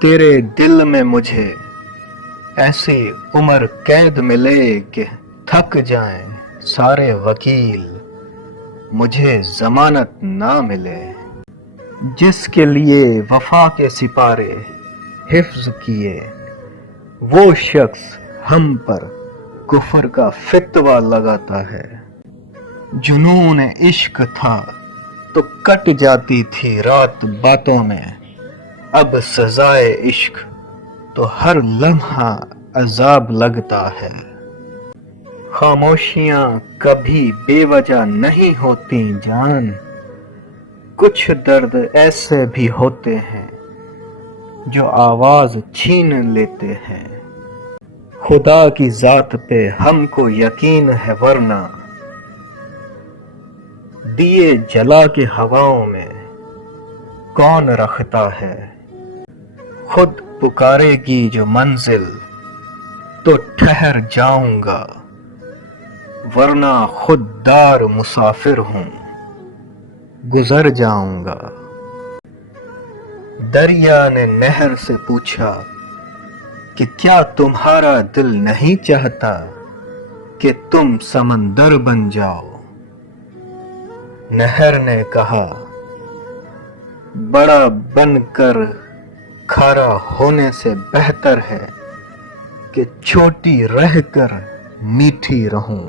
تیرے دل میں مجھے ایسی عمر قید ملے کہ تھک جائیں سارے وکیل، مجھے ضمانت نہ ملے۔ جس کے لیے وفا کے سپارے حفظ کیے، وہ شخص ہم پر کفر کا فتویٰ لگاتا ہے۔ جنون عشق تھا تو کٹ جاتی تھی رات باتوں میں، اب سزائے عشق تو ہر لمحہ عذاب لگتا ہے۔ خاموشیاں کبھی بے وجہ نہیں ہوتی جان، کچھ درد ایسے بھی ہوتے ہیں جو آواز چھین لیتے ہیں۔ خدا کی ذات پہ ہم کو یقین ہے ورنہ دیے جلا کے ہواؤں میں کون رکھتا ہے۔ خود پکارے گی جو منزل تو ٹھہر جاؤں گا، ورنہ خود دار مسافر ہوں گزر جاؤں گا۔ دریا نے نہر سے پوچھا کہ کیا تمہارا دل نہیں چاہتا کہ تم سمندر بن جاؤ؟ نہر نے کہا بڑا بن کر کھارا ہونے سے بہتر ہے کہ چھوٹی رہ کر میٹھی رہوں۔